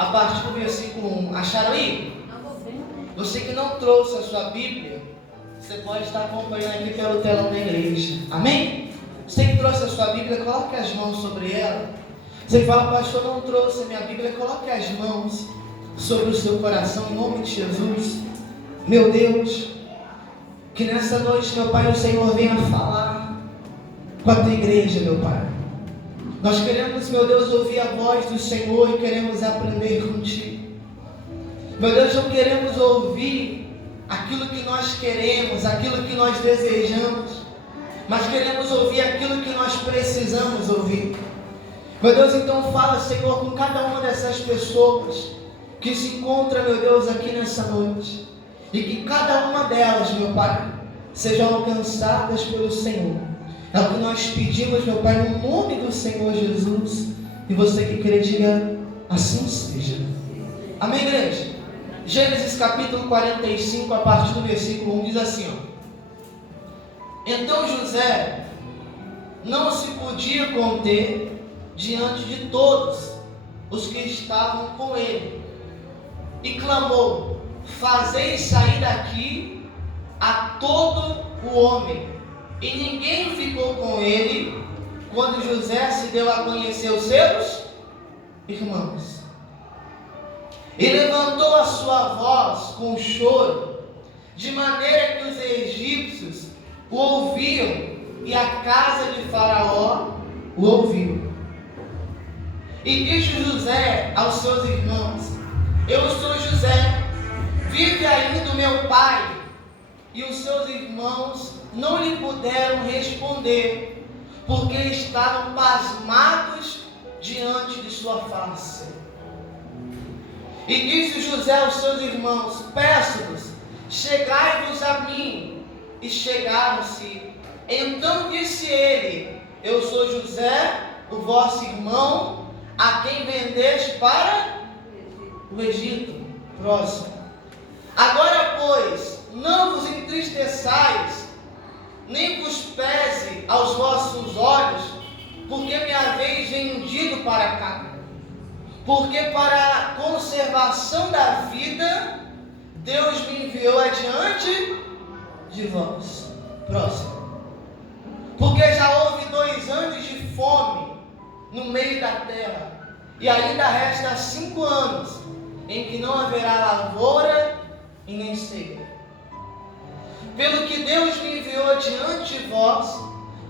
a partir do versículo 1. Acharam aí? Você que não trouxe a sua Bíblia, você pode estar acompanhando aqui pelo telão da igreja. Amém? Você que trouxe a sua Bíblia, coloque as mãos sobre ela. Você que fala, pastor, não trouxe a minha Bíblia, coloque as mãos sobre o seu coração, em nome de Jesus. Meu Deus, que nessa noite, meu Pai, o Senhor venha falar com a tua igreja, meu Pai. Nós queremos, meu Deus, ouvir a voz do Senhor e queremos aprender contigo. Meu Deus, não queremos ouvir aquilo que nós queremos, aquilo que nós desejamos, mas queremos ouvir aquilo que nós precisamos ouvir. Meu Deus, então fala, Senhor, com cada uma dessas pessoas que se encontram, meu Deus, aqui nessa noite, e que cada uma delas, meu Pai, sejam alcançadas pelo Senhor. É o que nós pedimos, meu Pai, no nome do Senhor Jesus. E você que crê, diga, assim seja. Amém, igreja? Gênesis capítulo 45, a partir do versículo 1, diz assim, ó. Então José não se podia conter diante de todos os que estavam com ele, e clamou, fazei sair daqui a todo o homem. E ninguém ficou com ele quando José se deu a conhecer os seus irmãos. E levantou a sua voz com choro, de maneira que os egípcios o ouviam e a casa de Faraó o ouviu. E disse José aos seus irmãos, eu sou José, vive ainda o meu pai? E os seus irmãos não lhe puderam responder, porque estavam pasmados diante de sua face. E disse José aos seus irmãos, peço-vos, chegai-vos a mim. E chegaram-se. Então disse ele, eu sou José, o vosso irmão, a quem vendeste para o Egito. Próximo. Agora, pois, não vos entristeçais, nem vos pese aos vossos olhos, porque me haveis vendido para cá. Porque para a conservação da vida, Deus me enviou adiante de vós. Próximo. Porque já houve 2 anos de fome no meio da terra, e ainda resta 5 anos, em que não haverá lavoura e nem ceifa. Pelo que Deus me enviou diante de vós,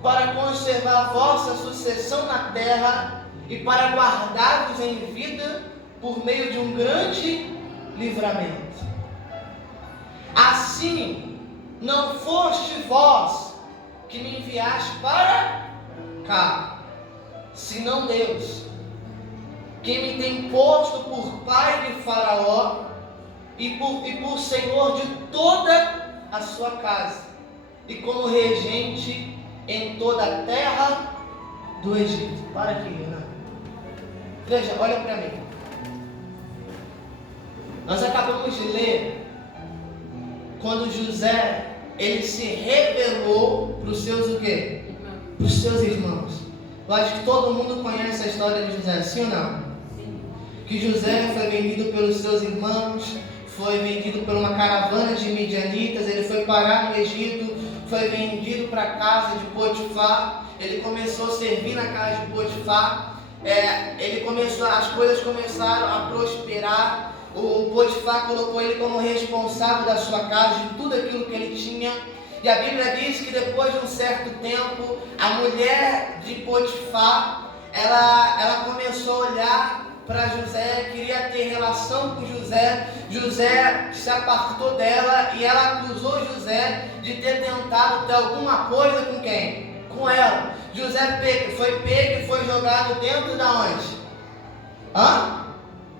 para conservar a vossa sucessão na terra, e para guardar-vos em vida, por meio de um grande livramento. Assim, não foste vós que me enviaste para cá, senão Deus, que me tem posto por pai de Faraó, e por senhor de toda a sua casa, e como regente em toda a terra do Egito. Para aqui, Renan. Veja, olha para mim. Nós acabamos de ler quando José, ele se revelou para os seus o quê? Para os seus irmãos. Eu acho que todo mundo conhece a história de José, sim ou não? Sim. Que José foi vendido pelos seus irmãos, foi vendido por uma caravana de midianitas, ele foi parar no Egito, foi vendido para a casa de Potifar, ele começou a servir na casa de Potifar, as coisas começaram a prosperar, o Potifar colocou ele como responsável da sua casa, de tudo aquilo que ele tinha, e a Bíblia diz que depois de um certo tempo, a mulher de Potifar, ela começou a olhar para José, queria ter relação com José. José se apartou dela e ela acusou José de ter tentado ter alguma coisa com quem? Com ela. José foi pego e foi jogado dentro da onde?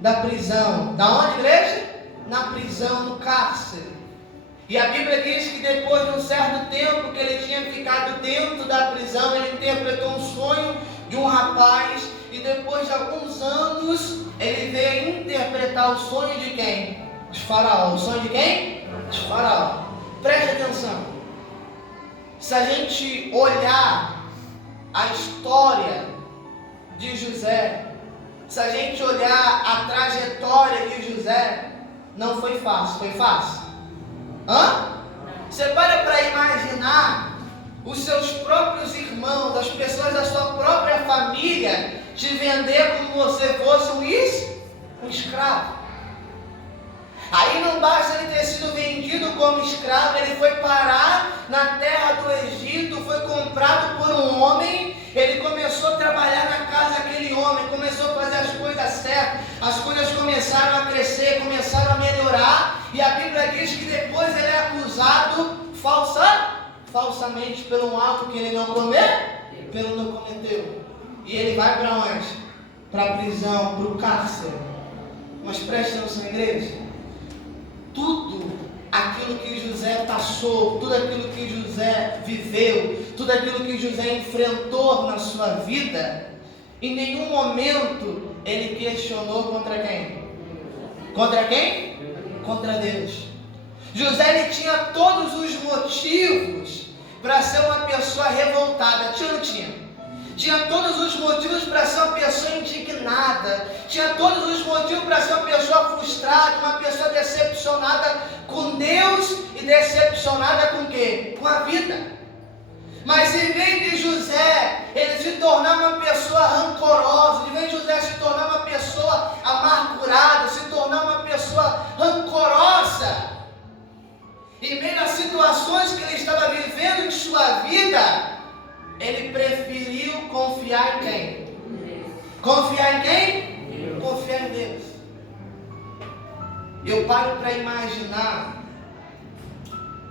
Da prisão. Da onde, igreja? Na prisão, no cárcere. E a Bíblia diz que depois de um certo tempo que ele tinha ficado dentro da prisão, ele interpretou um sonho de um rapaz, e depois de alguns anos, ele veio interpretar o sonho de quem? De Faraó. O sonho de quem? De Faraó. Preste atenção. Se a gente olhar a história de José, Se a gente olhar a trajetória de José, não foi fácil. Foi fácil? Você para imaginar os seus próprios irmãos, as pessoas da sua própria família, te vender como você fosse um escravo. Aí não basta ele ter sido vendido como escravo, ele foi parar na terra do Egito, foi comprado por um homem, ele começou a trabalhar na casa daquele homem, começou a fazer as coisas certas, as coisas começaram a crescer, começaram a melhorar, e a Bíblia diz que depois ele é acusado falsamente pelo um ato que ele não cometeu. E ele vai para onde? Para a prisão, para o cárcere. Mas preste atenção, igreja. Tudo aquilo que José passou, tudo aquilo que José viveu, tudo aquilo que José enfrentou na sua vida, em nenhum momento ele questionou contra quem? Contra quem? Contra Deus. José ele tinha todos os motivos para ser uma pessoa revoltada. Tinha ou não tinha? Tinha todos os motivos para ser uma pessoa indignada. Tinha todos os motivos para ser uma pessoa frustrada, uma pessoa decepcionada com Deus e decepcionada com o quê? Com a vida. Mas em vez de José ele se tornar uma pessoa rancorosa, em vez de José se tornar uma pessoa amargurada, se tornar uma pessoa rancorosa, em meio às situações que ele estava vivendo em sua vida, ele preferiu confiar em quem? Confiar em quem? Confiar em Deus. Eu paro para imaginar,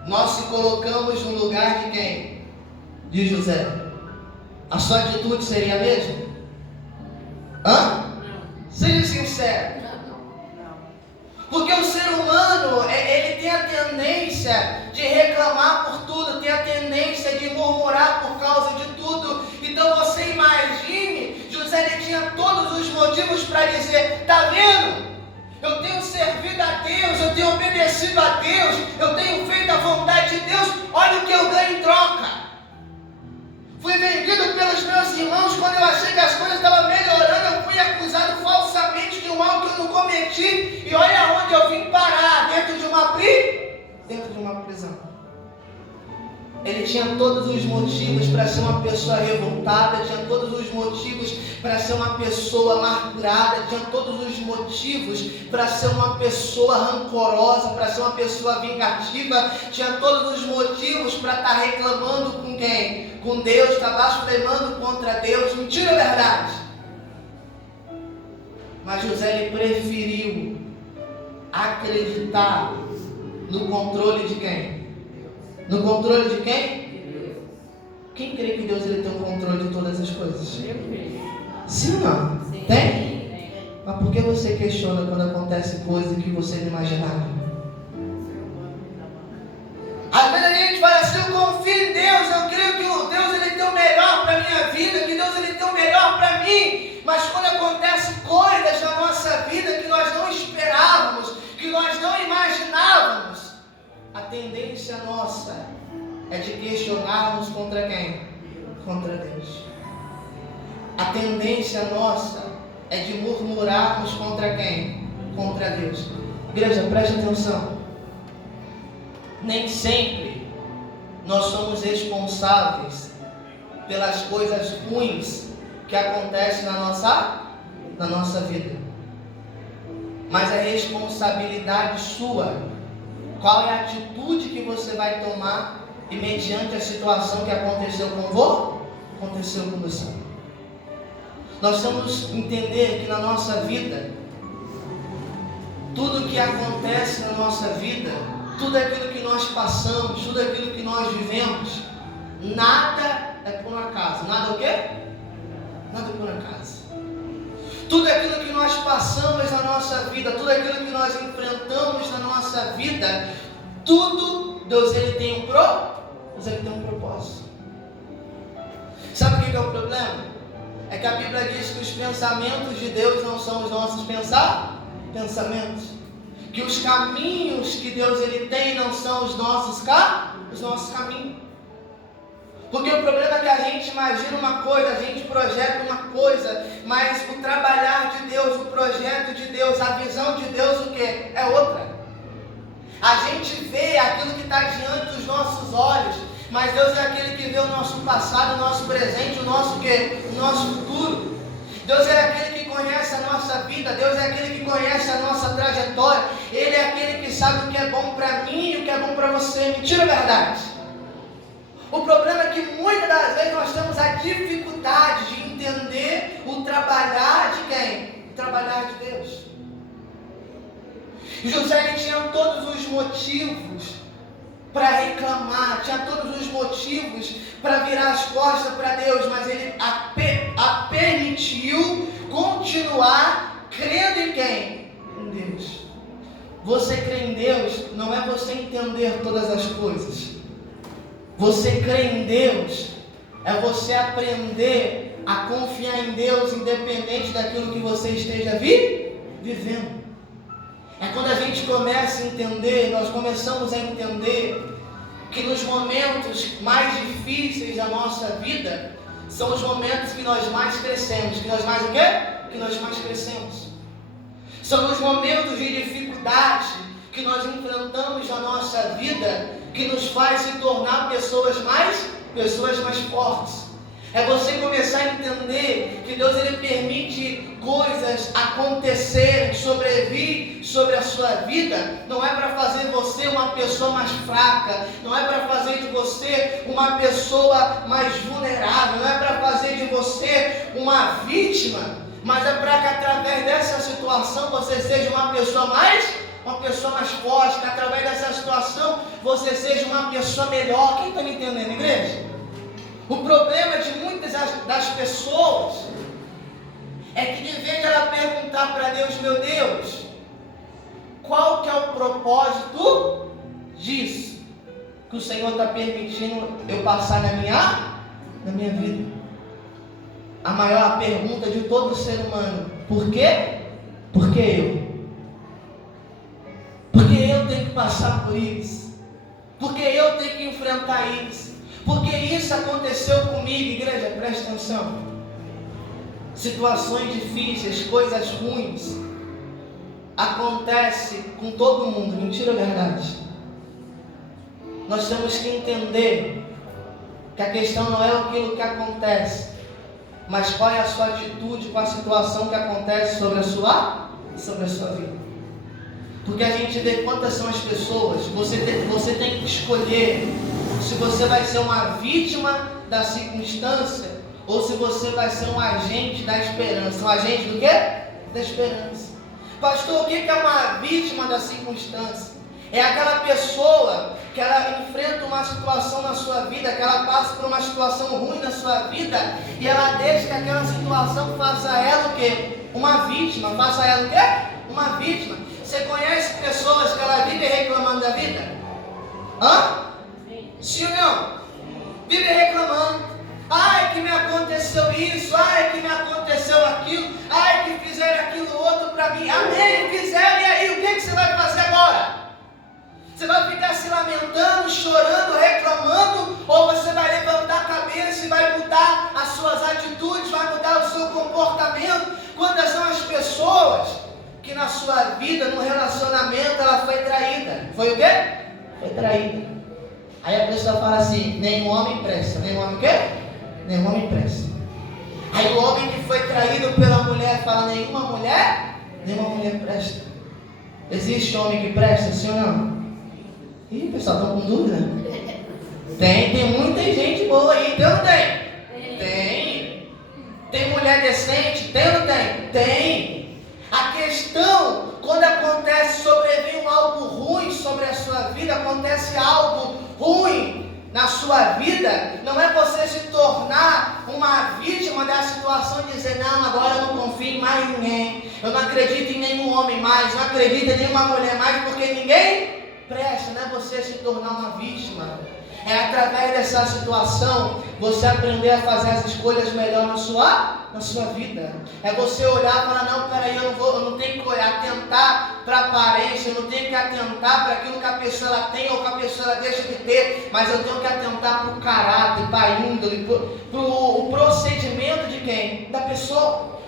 nós se colocamos no lugar de quem? De José. A sua atitude seria a mesma? Seja sincero. Porque o ser humano, ele tem a tendência de reclamar por tudo, tem a tendência de murmurar por causa de tudo. Então você imagine, José ele tinha todos os motivos para dizer, tá vendo? Eu tenho servido a Deus, eu tenho obedecido a Deus, eu tenho feito a vontade de Deus, olha o que eu ganho em troca. Fui vendido pelos meus irmãos quando eu achei que as coisas estavam melhorando, eu fui acusado falsamente de um mal que eu não cometi, e olha onde eu vim parar, dentro de uma prisão. Ele tinha todos os motivos para ser uma pessoa revoltada, tinha todos os motivos para ser uma pessoa amargurada, tinha todos os motivos para ser uma pessoa rancorosa, para ser uma pessoa vingativa, tinha todos os motivos para estar reclamando com quem? Com Deus, estar blasfemando contra Deus. Mentira ou verdade? Mas José ele preferiu acreditar no controle de quem? No controle de quem? Quem crê que Deus ele tem o controle de todas as coisas? Sim ou não? Sim. Tem? Mas por que você questiona quando acontece coisa que você não imaginava? Às vezes a gente fala assim, eu confio em Deus, eu creio que o Deus ele tem o melhor para a minha vida, que Deus ele tem o melhor para mim. Mas quando acontecem coisas na nossa vida que nós não esperávamos, que nós não imaginávamos, a tendência nossa é de questionarmos contra quem? Contra Deus. A tendência nossa é de murmurarmos contra quem? Contra Deus. Igreja, preste atenção. Nem sempre nós somos responsáveis pelas coisas ruins que acontecem na nossa vida. Mas é responsabilidade sua. Qual é a atitude que você vai tomar e mediante a situação que aconteceu com você? Nós temos que entender que na nossa vida, tudo que acontece na nossa vida, tudo aquilo que nós passamos, tudo aquilo que nós vivemos, nada é por acaso. Nada o quê? Nada por acaso. Tudo aquilo que nós passamos na nossa vida, tudo aquilo que nós enfrentamos na nossa vida, tudo, Deus ele tem um propósito. Sabe o que é o problema? É que a Bíblia diz que os pensamentos de Deus não são os nossos pensamentos. Que os caminhos que Deus ele tem não são os nossos caminhos. Porque o problema é que a gente imagina uma coisa, a gente projeta uma coisa, mas o trabalhar de Deus, o projeto de Deus, a visão de Deus, o quê? É outra. A gente vê aquilo que está diante dos nossos olhos, mas Deus é aquele que vê o nosso passado, o nosso presente, o nosso quê? O nosso futuro. Deus é aquele que conhece a nossa vida, Deus é aquele que conhece a nossa trajetória, Ele é aquele que sabe o que é bom para mim e o que é bom para você. Mentira ou verdade? O problema é que muitas das vezes nós temos a dificuldade de entender o trabalhar de quem? O trabalhar de Deus. E José ele tinha todos os motivos para reclamar, tinha todos os motivos para virar as costas para Deus, mas ele a permitiu continuar crendo em quem? Em Deus. Você crer em Deus não é você entender todas as coisas. Você crer em Deus é você aprender a confiar em Deus independente daquilo que você esteja vivendo. É quando a gente começa a entender, nós começamos a entender que nos momentos mais difíceis da nossa vida são os momentos que nós mais crescemos. Que nós mais o quê? Que nós mais crescemos. São os momentos de dificuldade que nós enfrentamos na nossa vida que nos faz se tornar pessoas mais fortes. É você começar a entender que Deus ele permite coisas acontecerem, sobrevir sobre a sua vida, não é para fazer você uma pessoa mais fraca, não é para fazer de você uma pessoa mais vulnerável, não é para fazer de você uma vítima, mas é para que através dessa situação você seja uma pessoa mais forte, que através dessa situação você seja uma pessoa melhor. Quem está me entendendo, igreja? O problema de muitas das pessoas é que em vez de ela perguntar para Deus, meu Deus, qual que é o propósito disso que o Senhor está permitindo eu passar na minha vida? A maior pergunta de todo ser humano: por quê? Por que eu? Porque eu tenho que passar por isso? Porque eu tenho que enfrentar isso? Porque isso aconteceu comigo, igreja, presta atenção. Situações difíceis, coisas ruins, acontece com todo mundo, mentira ou verdade? Nós temos que entender que a questão não é aquilo que acontece, mas qual é a sua atitude com a situação que acontece sobre a sua vida. Porque a gente vê quantas são as pessoas, você tem que escolher se você vai ser uma vítima da circunstância ou se você vai ser um agente da esperança. Um agente do quê? Da esperança. Pastor, o que é uma vítima da circunstância? É aquela pessoa que ela enfrenta uma situação na sua vida, que ela passa por uma situação ruim na sua vida e ela deixa que aquela situação faça ela o quê? Uma vítima. Faça ela o quê? Uma vítima. Você conhece pessoas que ela vive reclamando da vida? Sim ou não? Vive reclamando. Ai, que me aconteceu isso. Ai, que me aconteceu aquilo. Ai, que fizeram aquilo outro para mim. Amém, fizeram. E aí, o que você vai fazer agora? Você vai ficar se lamentando, chorando, reclamando? Ou você vai levantar a cabeça e vai mudar as suas atitudes, vai mudar o seu comportamento? Quantas são as pessoas que na sua vida, no relacionamento, ela foi traída? Foi o quê? Foi traída. Aí a pessoa fala assim: nenhum homem presta. Nenhum homem o quê? Nenhum homem presta. Aí o homem que foi traído pela mulher fala: nenhuma mulher presta. Existe homem que presta, sim ou não? Ih, pessoal, estão com dúvida? Tem muita gente boa aí, tem ou não tem? Tem. Tem mulher decente? Tem ou não tem? Tem. A questão, quando acontece, sobrevém algo ruim sobre a sua vida, acontece algo ruim na sua vida, não é você se tornar uma vítima da situação e dizer: não, agora eu não confio em mais ninguém, eu não acredito em nenhum homem mais, não acredito em nenhuma mulher mais, porque ninguém presta. Não é você se tornar uma vítima, é através dessa situação você aprender a fazer as escolhas melhor na sua vida. É você olhar e falar: não, peraí, eu não tenho que olhar, atentar para a aparência, eu não tenho que atentar para aquilo que a pessoa ela tem ou que a pessoa ela deixa de ter, mas eu tenho que atentar para o caráter, para a índole, para o procedimento de quem? Da pessoa.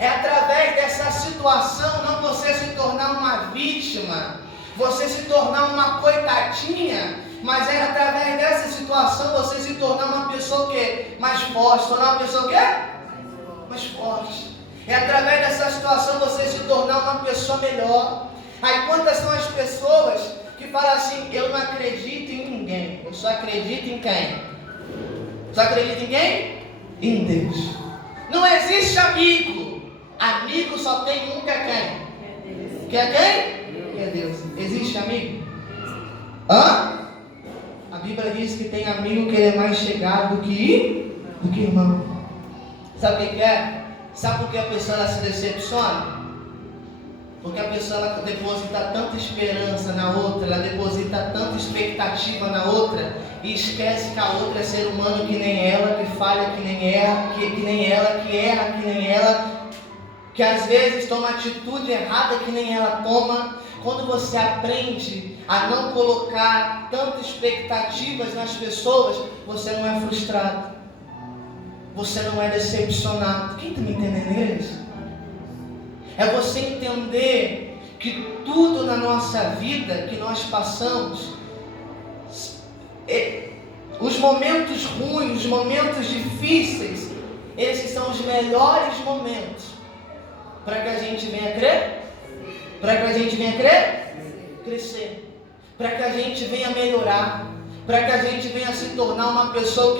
É através dessa situação não você se tornar uma vítima, você se tornar uma coitadinha, mas é através dessa situação você se tornar uma pessoa o quê? Mais forte, tornar uma pessoa o quê? Mais forte. É através dessa situação você se tornar uma pessoa melhor. Aí quantas são as pessoas que falam assim, eu não acredito em ninguém, eu só acredito em quem? Só acredito em quem? Em Deus. Não existe amigo. Amigo só tem um que é quem? Que é quem? Que é Deus. Existe amigo? Hã? A Bíblia diz que tem amigo que ele é mais chegado do que irmão. Sabe o que é? Sabe por que a pessoa ela se decepciona? Porque a pessoa ela deposita tanta esperança na outra, ela deposita tanta expectativa na outra e esquece que a outra é ser humano que nem ela, que falha que nem ela, que nem ela, que erra que nem ela, que às vezes toma atitude errada que nem ela toma. Quando você aprende a não colocar tantas expectativas nas pessoas, você não é frustrado, você não é decepcionado. Quem está me entendendo, igreja? É você entender que tudo na nossa vida que nós passamos, os momentos ruins, os momentos difíceis, esses são os melhores momentos para que a gente venha crer, para que a gente venha crescer, para que a gente venha melhorar, para que a gente venha se tornar uma pessoa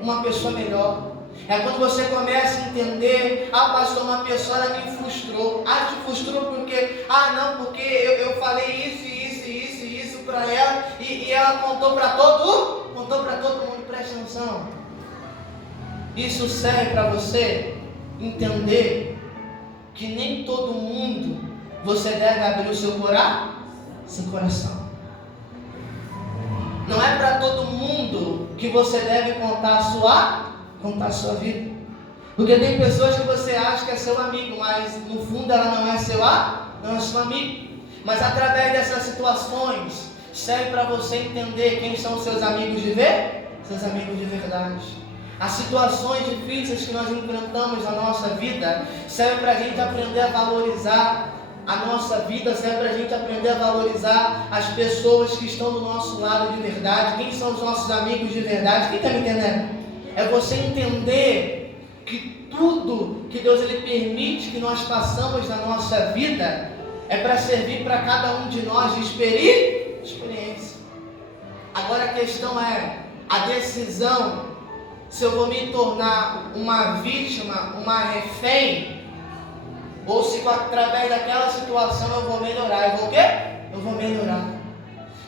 uma pessoa melhor. É quando você começa a entender, pastor, uma pessoa ela me frustrou. Te frustrou porque, porque eu falei isso para ela e ela contou para todo mundo. Presta atenção. Isso serve para você entender que nem todo mundo você deve abrir o seu coração. Não é para todo mundo que você deve contar a sua vida. Porque tem pessoas que você acha que é seu amigo, mas no fundo ela não é seu amigo. Mas através dessas situações, serve para você entender quem são seus amigos de seus amigos de verdade. As situações difíceis que nós enfrentamos na nossa vida, serve para a gente aprender a valorizar a nossa vida, serve para a gente aprender a valorizar as pessoas que estão do nosso lado de verdade. Quem são os nossos amigos de verdade? Quem está me entendendo? É você entender que tudo que Deus ele permite que nós passamos na nossa vida é para servir para cada um de nós de experiência. Agora a questão é a decisão se eu vou me tornar uma vítima, uma refém, ou se através daquela situação eu vou melhorar. Eu vou o quê? Eu vou melhorar.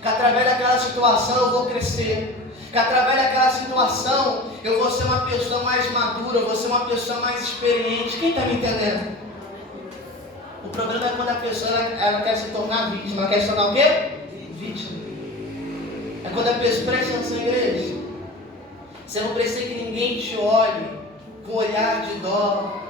Que através daquela situação eu vou crescer. Que através daquela situação eu vou ser uma pessoa mais madura, eu vou ser uma pessoa mais experiente. Quem está me entendendo? O problema é quando a pessoa ela quer se tornar vítima. Ela quer se tornar o quê? Vítima. É quando a pessoa, presta atenção, igreja, você não precisa que ninguém te olhe com olhar de dó,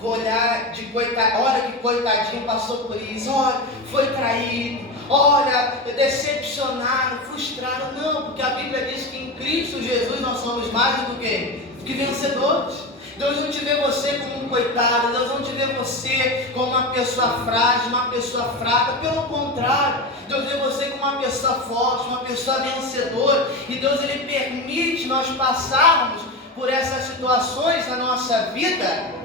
com olhar de coitadinho. Olha que coitadinho passou por isso, olha, foi traído, olha, decepcionado, frustrado. Não, porque a Bíblia diz que em Cristo Jesus nós somos mais do que vencedores. Deus não te vê você como um coitado, Deus não te vê você como uma pessoa frágil, uma pessoa fraca. Pelo contrário, Deus vê você como uma pessoa forte, uma pessoa vencedora. E Deus ele permite nós passarmos por essas situações na nossa vida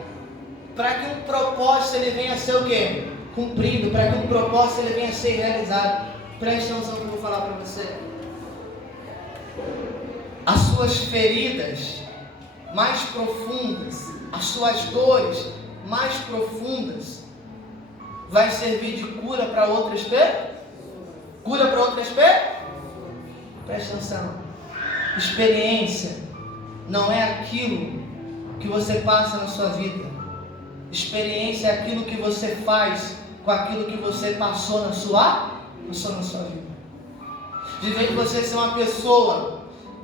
para que um propósito ele venha a ser o quê? Cumprido, para que um propósito ele venha a ser realizado. Preste atenção no que eu vou falar para você. As suas feridas mais profundas, as suas dores mais profundas, vai servir de cura para outras pessoas? Cura para outras pessoas? Presta atenção. Experiência não é aquilo que você passa na sua vida. Experiência é aquilo que você faz com aquilo que você passou na sua vida. De vez de você ser uma pessoa,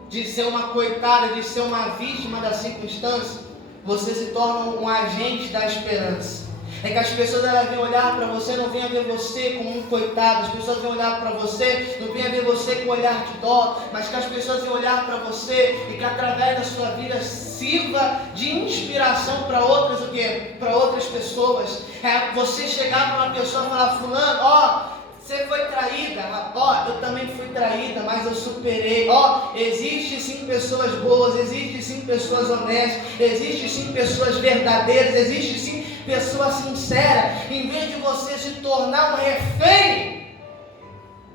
de ser uma coitada, de ser uma vítima da circunstância, você se torna um agente da esperança. É que as pessoas elas vêm olhar para você, não vêm ver você como um coitado. As pessoas vêm olhar para você, não vêm ver você com um olhar de dó, mas que as pessoas vêm olhar para você e que através da sua vida sirva de inspiração para outras, o quê? Para outras pessoas. É você chegar para uma pessoa e falar: fulano, ó, você foi traída, ó, eu também fui traída, mas eu superei. Ó, existe sim pessoas boas, existe sim pessoas honestas, existe sim pessoas verdadeiras, existe sim pessoas sinceras. Em vez de você se tornar um refém,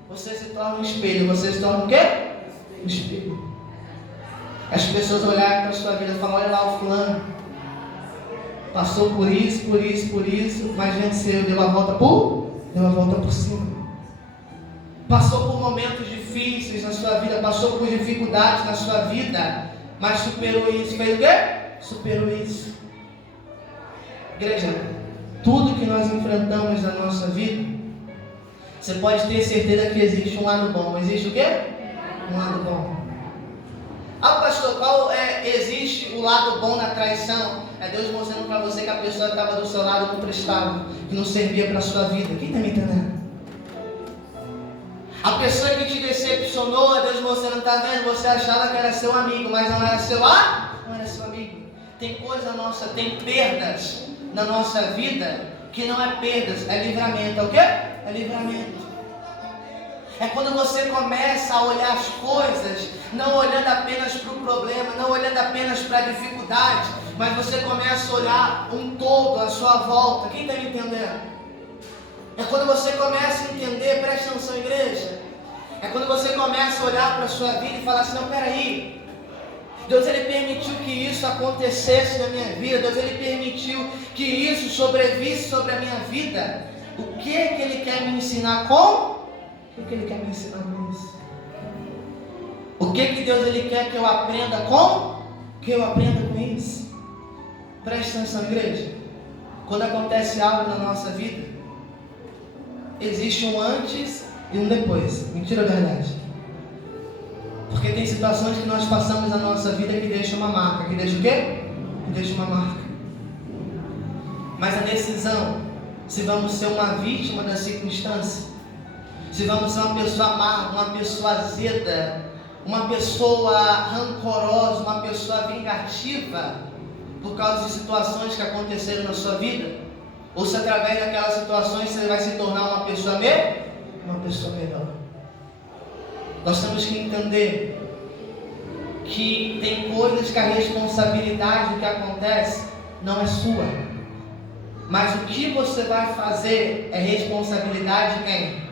você se torna um espelho. Você se torna o quê? Um espelho. As pessoas olharem para a sua vida e falam: olha lá o fulano, passou por isso, por isso, por isso, mas venceu, deu a volta por cima. Passou por momentos difíceis na sua vida, passou por dificuldades na sua vida, mas superou isso. Fez o quê? Superou isso. Igreja, tudo que nós enfrentamos na nossa vida, você pode ter certeza que existe um lado bom. Existe o quê? Um lado bom. Ah, pastor, existe o lado bom na traição? É Deus mostrando para você que a pessoa que estava do seu lado não prestava, que não servia para a sua vida. Quem está me entendendo? A pessoa que te decepcionou, Deus mostrando: está vendo? Você achava que era seu amigo, mas não era seu amigo. Tem coisa nossa, tem perdas na nossa vida que não é perdas, é livramento. É o quê? É livramento. É quando você começa a olhar as coisas, não olhando apenas para o problema, não olhando apenas para a dificuldade, mas você começa a olhar um todo à sua volta. Quem está me entendendo? É quando você começa a entender, presta atenção, igreja. É quando você começa a olhar para a sua vida e falar assim: não, peraí, Deus ele permitiu que isso acontecesse na minha vida, Deus ele permitiu que isso sobrevisse sobre a minha vida. O que ele quer me ensinar com? O que ele quer me ensinar com isso? O que Deus ele quer que eu aprenda com? Que eu aprenda com isso. Presta atenção, igreja. Quando acontece algo na nossa vida, existe um antes e um depois. Mentira ou verdade? Porque tem situações que nós passamos na nossa vida que deixam uma marca. Que deixa o quê? Que deixa uma marca. Mas a decisão, se vamos ser uma vítima da circunstância, se vamos ser uma pessoa amarga, uma pessoa azeda, uma pessoa rancorosa, uma pessoa vingativa, por causa de situações que aconteceram na sua vida, ou se através daquelas situações você vai se tornar uma pessoa melhor. Nós temos que entender que tem coisas que a responsabilidade do que acontece não é sua, mas o que você vai fazer é responsabilidade de quem?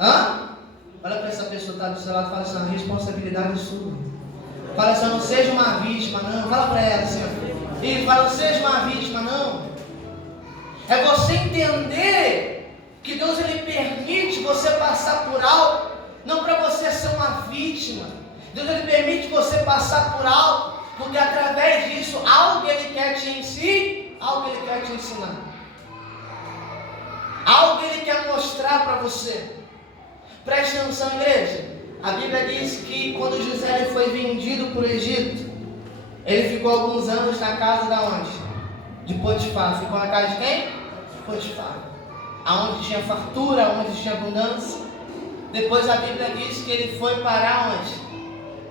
Olha para essa pessoa que está do seu lado e fala assim: a responsabilidade é sua. Fala assim: não seja uma vítima, não. Fala para ela assim: e fala, não seja uma vítima, não. É você entender que Deus ele permite você passar por algo, não para você ser uma vítima. Deus ele permite você passar por algo, porque através disso algo ele quer te ensinar, algo ele quer te ensinar, algo ele quer mostrar para você. Preste atenção, igreja. A Bíblia diz que quando José ele foi vendido para o Egito, ele ficou alguns anos na casa da onde? De Potifar. Ficou na casa de quem? De Potifar. Aonde tinha fartura, aonde tinha abundância. Depois a Bíblia diz que ele foi parar onde?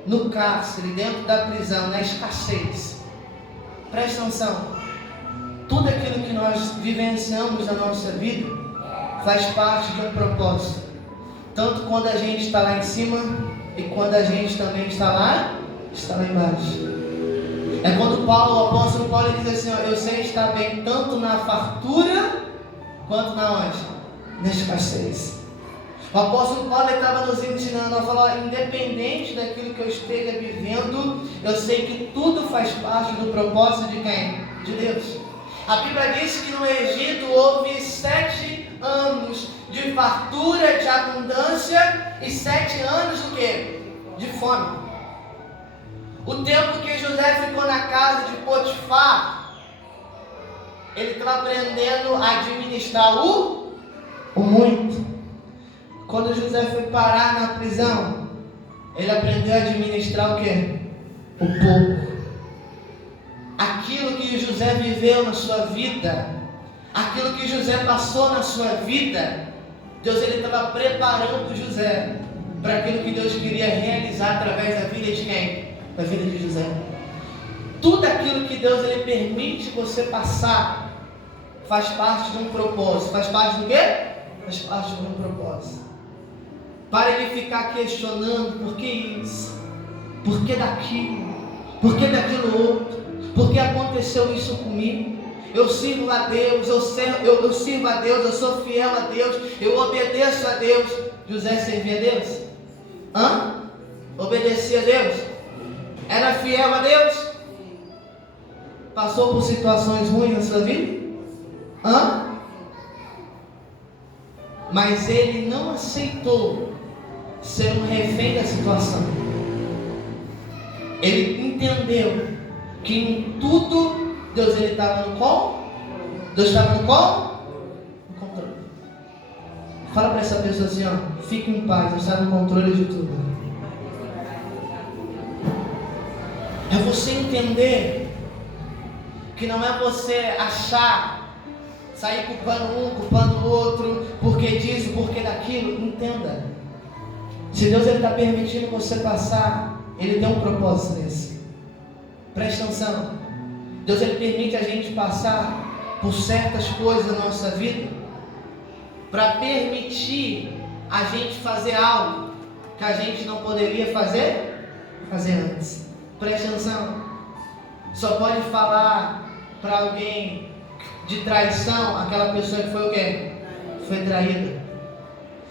No cárcere, dentro da prisão, na escassez. Preste atenção. Tudo aquilo que nós vivenciamos na nossa vida faz parte de um propósito. Tanto quando a gente está lá em cima e quando a gente também está lá embaixo. É quando o apóstolo Paulo diz assim: ó, eu sei estar bem tanto na fartura quanto na onde? Na escassez. O apóstolo Paulo estava nos ensinando a falar: independente daquilo que eu esteja vivendo, eu sei que tudo faz parte do propósito de quem? De Deus. A Bíblia diz que no Egito houve 7 anos de fartura, de abundância, e 7 anos do quê? De fome. O tempo que José ficou na casa de Potifar, ele estava aprendendo a administrar o muito. Quando José foi parar na prisão, ele aprendeu a administrar o quê? O pouco. Aquilo que José viveu na sua vida, aquilo que José passou na sua vida, Deus ele estava preparando José para aquilo que Deus queria realizar através da vida de quem? Da vida de José. Tudo aquilo que Deus ele permite você passar faz parte de um propósito. Faz parte do quê? Faz parte de um propósito. Para ele ficar questionando por que isso, por que daquilo, por que daquilo outro, por que aconteceu isso comigo. Eu sirvo a Deus, eu sirvo a Deus, eu sou fiel a Deus, eu obedeço a Deus. José servia a Deus? Obedecia a Deus? Era fiel a Deus? Passou por situações ruins na sua vida? Mas ele não aceitou ser um refém da situação. Ele entendeu que em tudo Deus ele estava no qual? Deus estava no qual? No controle. Fala para essa pessoa assim, ó, fique em paz, Deus está no controle de tudo. É você entender que não é você achar, sair culpando um, culpando o outro, porque disso, porque daquilo. Entenda, se Deus está permitindo você passar, Ele tem um propósito nisso. Preste atenção. Deus ele permite a gente passar por certas coisas na nossa vida para permitir a gente fazer algo que a gente não poderia fazer antes. Preste atenção. Só pode falar para alguém de traição aquela pessoa que foi o quê? Foi traída.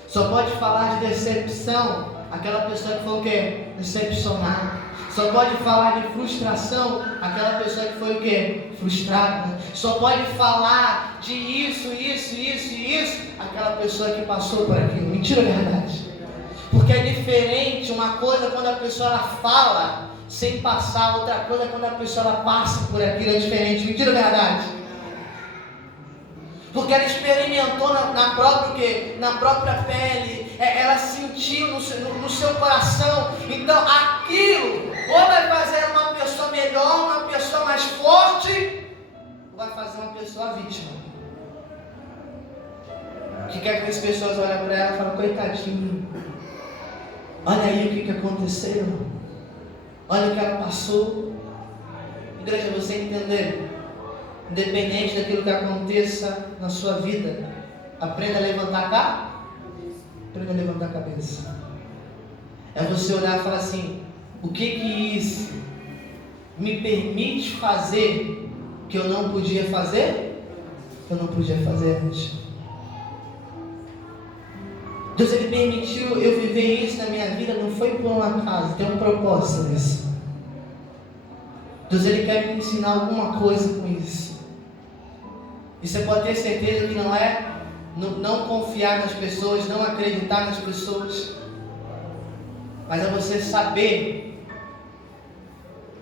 Só pode falar de decepção aquela pessoa que foi o quê? Decepcionada. Só pode falar de frustração aquela pessoa que foi o quê? Frustrada. Só pode falar de isso aquela pessoa que passou por aquilo. Mentira ou verdade? Porque é diferente uma coisa quando a pessoa ela fala sem passar, outra coisa quando a pessoa ela passa por aquilo, é diferente. Mentira ou verdade? Porque ela experimentou na própria pele, ela sentiu no seu coração. Então aquilo ou vai fazer uma pessoa melhor, uma pessoa mais forte, ou vai fazer uma pessoa vítima. Que quer que as pessoas olhem para ela e falem, coitadinho, olha aí o que aconteceu, olha o que ela passou. Igreja, você entender, independente daquilo que aconteça na sua vida, aprenda a levantar a cabeça. É você olhar e falar assim, o que isso me permite fazer que eu não podia fazer? Eu não podia fazer antes. Deus ele permitiu eu viver isso na minha vida, não foi por um acaso, tem um propósito nisso. Deus ele quer me ensinar alguma coisa com isso. E você pode ter certeza que não é não confiar nas pessoas, não acreditar nas pessoas, mas é você saber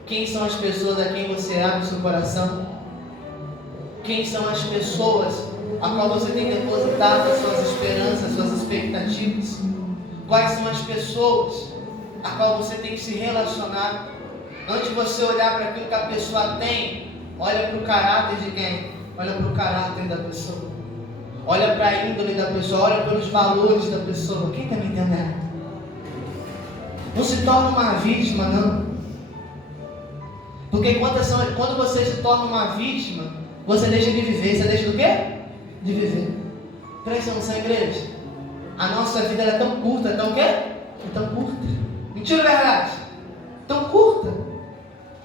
quem são as pessoas a quem você abre o seu coração, quem são as pessoas a qual você tem depositado as suas esperanças, as suas expectativas, quais são as pessoas a qual você tem que se relacionar. Antes de você olhar para aquilo que a pessoa tem, olha para o caráter de quem? Olha para o caráter da pessoa, olha para a índole da pessoa, olha pelos valores da pessoa. Quem está me entendendo? Não se torna uma vítima, não. Porque quando você se torna uma vítima, você deixa de viver. Você deixa do quê? De viver. Presta atenção, igreja. A nossa vida é tão curta, tão o quê? É tão curta. Mentira ou verdade? Tão curta.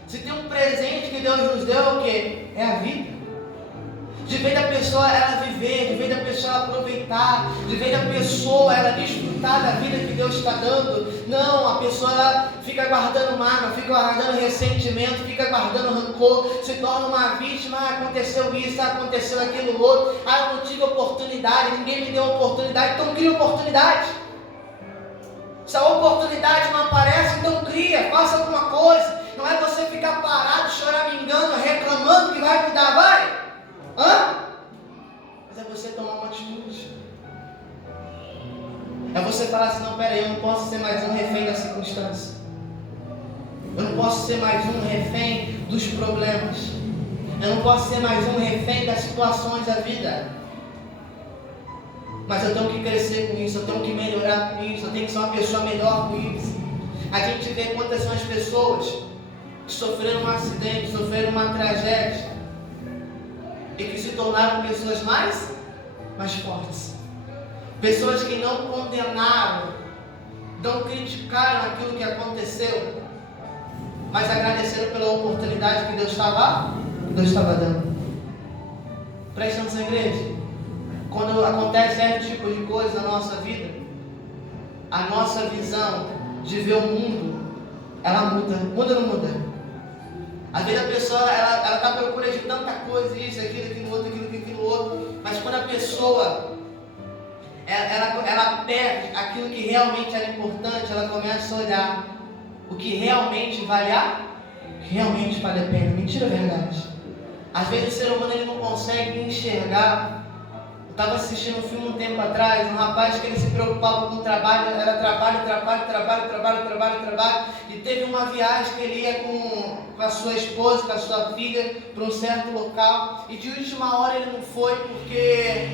Se tem um presente que Deus nos deu, é o quê? É a vida. De vez da pessoa ela viver, de vez da pessoa ela aproveitar, de vez da pessoa ela desfrutar da vida que Deus está dando. Não, a pessoa ela fica guardando mágoa, fica guardando ressentimento, fica guardando rancor, se torna uma vítima. Aconteceu isso, aconteceu aquilo outro. Eu não tive oportunidade, ninguém me deu oportunidade, então cria oportunidade. Se a oportunidade não aparece, então cria, faça alguma coisa. Não é você ficar parado, choramingando, reclamando que vai mudar, vai? Mas é você tomar uma atitude. É você falar assim, não, peraí, eu não posso ser mais um refém da circunstância. Eu não posso ser mais um refém dos problemas. Eu não posso ser mais um refém das situações da vida. Mas eu tenho que crescer com isso, eu tenho que melhorar com isso, eu tenho que ser uma pessoa melhor com isso. A gente vê quantas são as pessoas que sofreram um acidente, sofreram uma tragédia e que se tornaram pessoas mais fortes. Pessoas que não condenaram, não criticaram aquilo que aconteceu, mas agradeceram pela oportunidade que Deus estava dando. Presta atenção, igreja. Quando acontece certo tipo de coisa na nossa vida, a nossa visão de ver o mundo, ela muda. Muda ou não muda? Às vezes a pessoa, ela está à procura de tanta coisa, isso, aquilo outro, mas quando a pessoa, ela perde aquilo que realmente era importante, ela começa a olhar o que realmente vale a pena. Mentira ou verdade? Às vezes o ser humano ele não consegue enxergar. Eu estava assistindo um filme um tempo atrás, um rapaz que ele se preocupava com o trabalho, era trabalho, e teve uma viagem que ele ia com a sua esposa, com a sua filha, para um certo local, e de última hora ele não foi, porque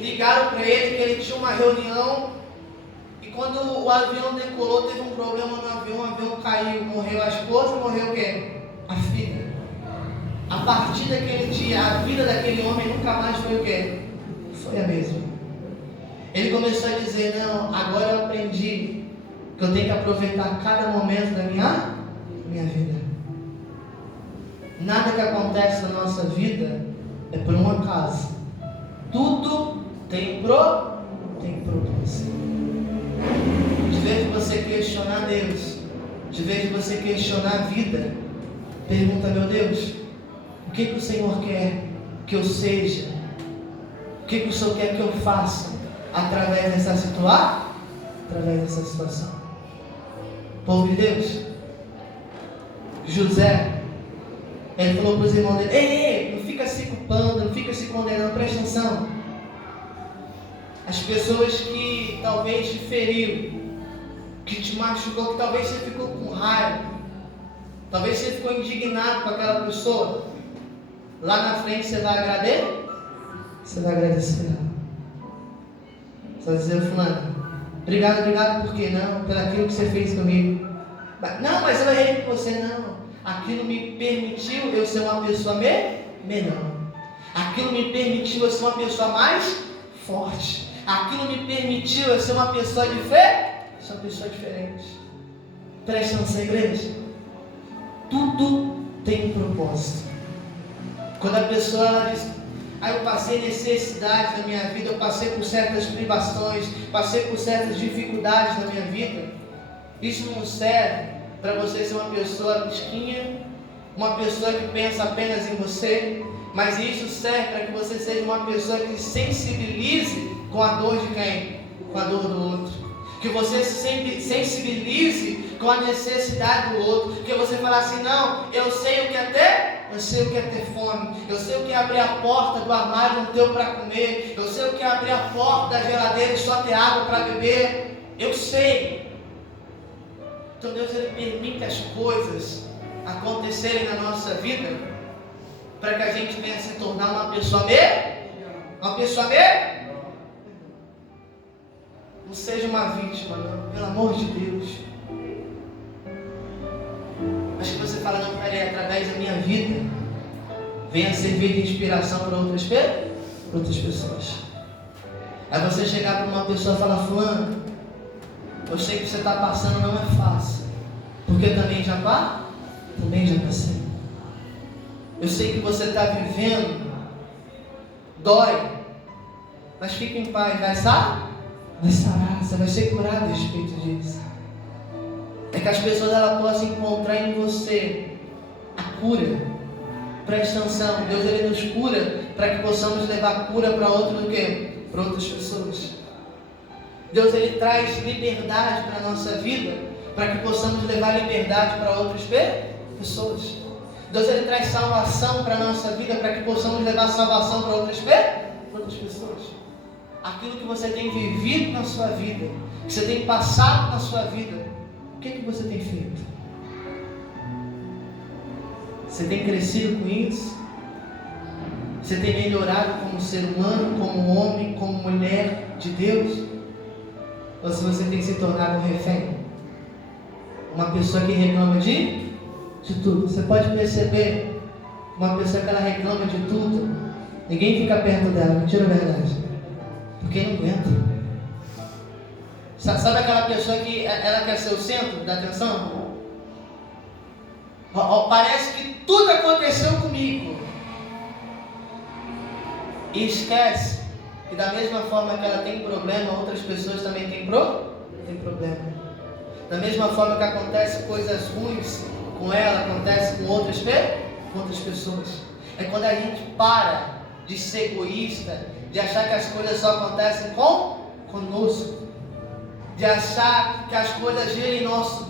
ligaram para ele que ele tinha uma reunião, e quando o avião decolou, teve um problema no avião, o avião caiu, morreu a esposa, morreu quem? A filha. A partir daquele dia, a vida daquele homem nunca mais foi o quê? Foi a mesma. Ele começou a dizer, não, agora eu aprendi que eu tenho que aproveitar cada momento da minha vida. Nada que acontece na nossa vida é por um acaso. Tudo tem propósito. De vez de você questionar Deus, de vez de você questionar a vida, pergunta, meu Deus, o que o Senhor quer que eu seja? O que o Senhor quer que eu faça através dessa situação? Povo de Deus, José, ele falou para os irmãos dele, ei, não fica se culpando, não fica se condenando, presta atenção. As pessoas que talvez te feriram, que te machucou, que talvez você ficou com raiva, talvez você ficou indignado com aquela pessoa, lá na frente você vai agradecer? Você vai agradecer ela. Você vai dizer, fulano, obrigado por quê? Não, pelo aquilo que você fez comigo. Não, mas eu errei com você. Não, aquilo me permitiu eu ser uma pessoa melhor. Aquilo me permitiu eu ser uma pessoa mais forte. Aquilo me permitiu eu ser uma pessoa diferente. Presta atenção, igreja. Tudo tem um propósito. Quando a pessoa ela diz, eu passei necessidades na minha vida, eu passei por certas privações, passei por certas dificuldades na minha vida, isso não serve para você ser uma pessoa mesquinha, uma pessoa que pensa apenas em você, mas isso serve para que você seja uma pessoa que sensibilize com a dor de quem? Com a dor do outro. Que você se sensibilize com a necessidade do outro. Que você fale assim, não, eu sei o que é ter fome. Eu sei o que é abrir a porta do armário não ter para comer. Eu sei o que é abrir a porta da geladeira e só ter água para beber. Eu sei. Então Deus ele permite as coisas acontecerem na nossa vida para que a gente venha se tornar uma pessoa Não seja uma vítima, não. Pelo amor de Deus. Acho que você fala, não, peraí, através da minha vida, venha servir de inspiração para outras pessoas. Aí você chegar para uma pessoa e falar, fulano, eu sei que você está passando, não é fácil. Porque eu também já passei. Eu sei que você está vivendo, dói, mas fica em paz, vai sarar, você vai ser curado a respeito disso. É que as pessoas elas possam encontrar em você a cura. Preste atenção, Deus ele nos cura para que possamos levar cura para outro do quê? Para outras pessoas. Deus ele traz liberdade para a nossa vida para que possamos levar liberdade para outras pessoas. Deus ele traz salvação para a nossa vida para que possamos levar salvação para outras pessoas. Aquilo que você tem vivido na sua vida, que você tem passado na sua vida, o que você tem feito? Você tem crescido com isso? Você tem melhorado como ser humano, como homem, como mulher de Deus? Ou se você tem se tornado um refém? Uma pessoa que reclama de tudo. Você pode perceber, uma pessoa que ela reclama de tudo, ninguém fica perto dela, mentira ou verdade? Porque não aguenta. Sabe aquela pessoa que ela quer ser o centro da atenção? Parece que tudo aconteceu comigo. E esquece que da mesma forma que ela tem problema, outras pessoas também têm problema. Da mesma forma que acontece coisas ruins com ela, acontece com outras pessoas. É quando a gente para de ser egoísta, de achar que as coisas só acontecem conosco, de achar que as coisas giram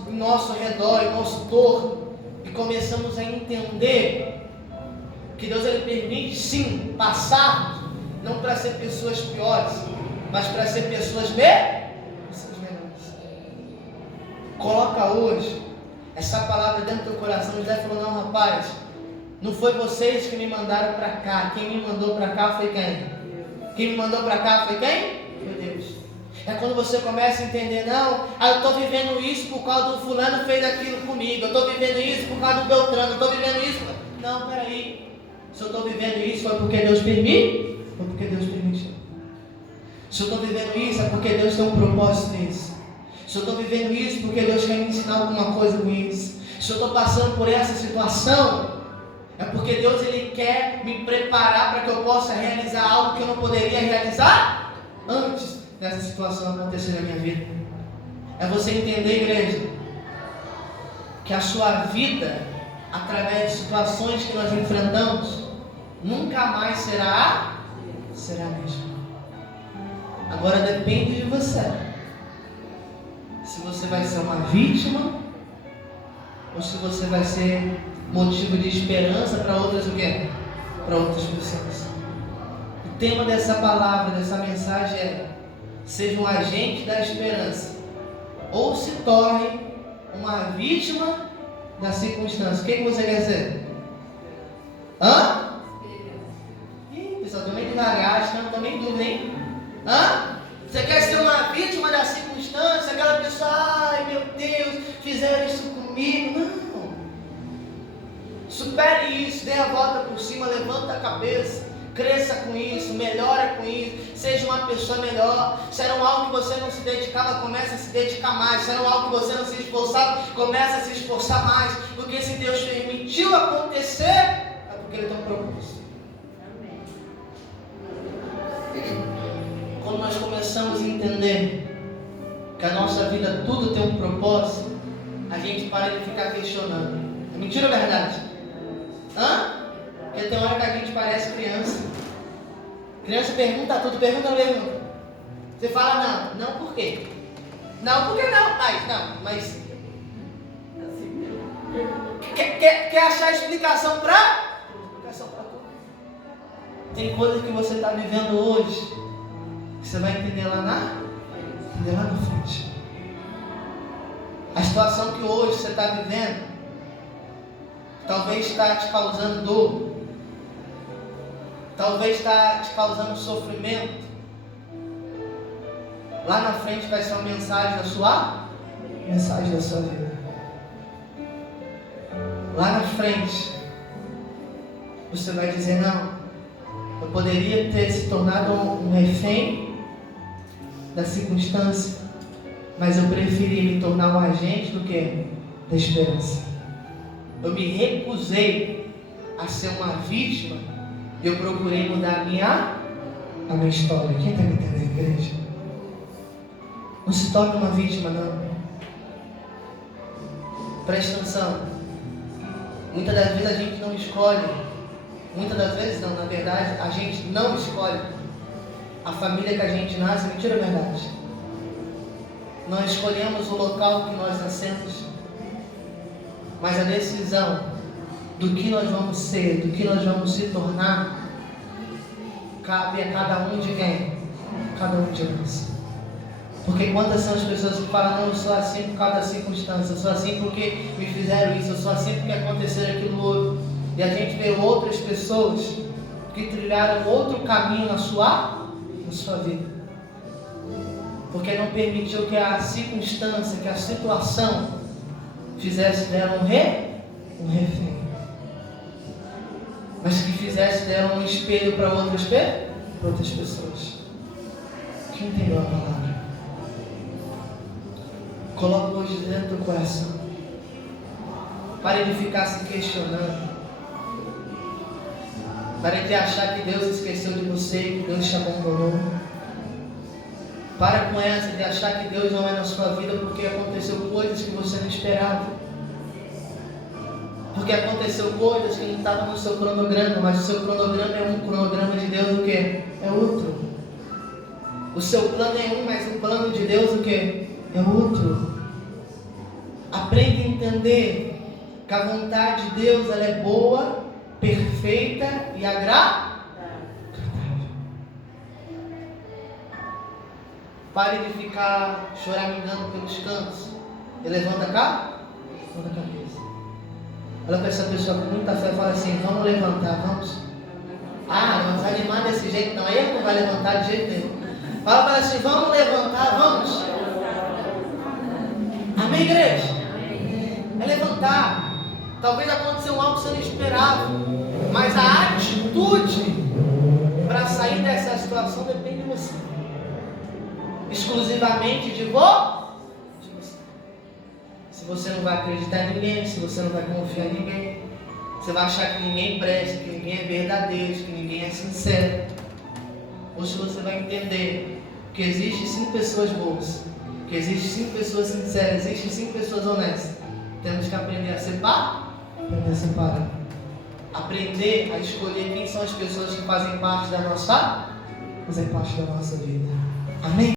em nosso redor, em nosso torno, e começamos a entender que Deus ele permite sim passar, não para ser pessoas piores, mas para ser pessoas melhores. Coloca hoje essa palavra dentro do teu coração. José falou: não, rapaz, não foi vocês que me mandaram para cá. Quem me mandou para cá foi quem? Quem me mandou para cá foi quem? Foi Deus. É quando você começa a entender: não, eu estou vivendo isso por causa do fulano fez aquilo comigo, eu estou vivendo isso por causa do Beltrano, eu estou vivendo isso. Não, peraí. Se eu estou vivendo isso foi porque Deus permitiu? Foi porque Deus permitiu. Se eu estou vivendo isso é porque Deus tem um propósito nisso. Se eu estou vivendo isso porque Deus quer me ensinar alguma coisa com isso. Se eu estou passando por essa situação é porque Deus ele quer me preparar para que eu possa realizar algo que eu não poderia realizar antes dessa situação acontecer na minha vida. É você entender, igreja, que a sua vida, através de situações que nós enfrentamos, nunca mais será a mesma. Agora depende de você. Se você vai ser uma vítima ou se você vai ser motivo de esperança para outras o quê? Para outras pessoas. O tema dessa palavra, dessa mensagem é: seja um agente da esperança ou se torne uma vítima da circunstância. O que você quer ser? Ih, pessoal, também devagar, acho que não também dúvida, hein? Você quer ser uma vítima da circunstância? Aquela pessoa: ai meu Deus, fizeram isso comigo. Não. Supere isso, dê a volta por cima, levanta a cabeça, cresça com isso, melhora com isso, seja uma pessoa melhor. Se era algo que você não se dedicava, comece a se dedicar mais. Se era algo que você não se esforçava, comece a se esforçar mais. Porque se Deus permitiu acontecer, é porque Ele tem um propósito. Quando nós começamos a entender que a nossa vida tudo tem um propósito, a gente para de ficar questionando. É mentira ou verdade? Porque tem hora que a gente parece criança. Criança pergunta tudo, pergunta. Você fala não por quê? Não, por que não? Mas quer achar explicação para tudo. Tem coisas que você está vivendo hoje que você vai entender lá na frente. A situação que hoje você está vivendo talvez está te causando dor, talvez está te causando sofrimento. Lá na frente vai ser uma mensagem da sua vida. Lá na frente você vai dizer: não, eu poderia ter se tornado um refém da circunstância, mas eu preferi me tornar um agente do que da esperança. Eu me recusei a ser uma vítima e eu procurei mudar a minha história. Quem está me entendendo, igreja? Não se torne uma vítima, não. Preste atenção. Muitas das vezes a gente não escolhe. Muitas das vezes não, na verdade, a gente não escolhe a família que a gente nasce. Mentira ou verdade? Nós escolhemos o local que nós nascemos, mas a decisão do que nós vamos ser, do que nós vamos se tornar, cabe a cada um de quem? Cada um de nós. Porque quantas são as pessoas que falam: não, eu sou assim por causa da circunstância, eu sou assim porque me fizeram isso, eu sou assim porque aconteceu aquilo outro. E a gente vê outras pessoas que trilharam outro caminho na sua vida. Porque não permitiu que a circunstância, que a situação fizesse dela um refém. Mas que fizesse dela um espelho para outras pessoas. Quem entendeu a palavra? Coloque hoje dentro do coração. Pare de ficar se questionando. Pare de achar que Deus esqueceu de você, que Deus te abandonou. Para com essa de achar que Deus não é na sua vida porque aconteceu coisas que você não esperava. Porque aconteceu coisas que não estavam no seu cronograma, mas o seu cronograma é um, cronograma de Deus o quê? É outro. O seu plano é um, mas o plano de Deus o quê? É outro. Aprenda a entender que a vontade de Deus ela é boa, perfeita e agradável. Pare de ficar choramingando pelos cantos. E levanta cá, levanta a cabeça. Olha para essa pessoa com muita fé e fala assim: vamos levantar, vamos. Ah, não vai animar desse jeito não. Ele não vai levantar de jeito nenhum. Fala para ela assim: vamos levantar, vamos. Amém, igreja? É levantar. Talvez aconteceu algo que você não esperava, mas a atitude para sair dessa situação depende de você. Exclusivamente de você. Se você não vai acreditar em ninguém, se você não vai confiar em ninguém, você vai achar que ninguém presta, que ninguém é verdadeiro, que ninguém é sincero. Ou se você vai entender que existem 5 pessoas boas, que existem 5 pessoas sinceras, existem 5 pessoas honestas. Temos que aprender a separar. Aprender a escolher quem são as pessoas que fazem parte da nossa vida. Amém?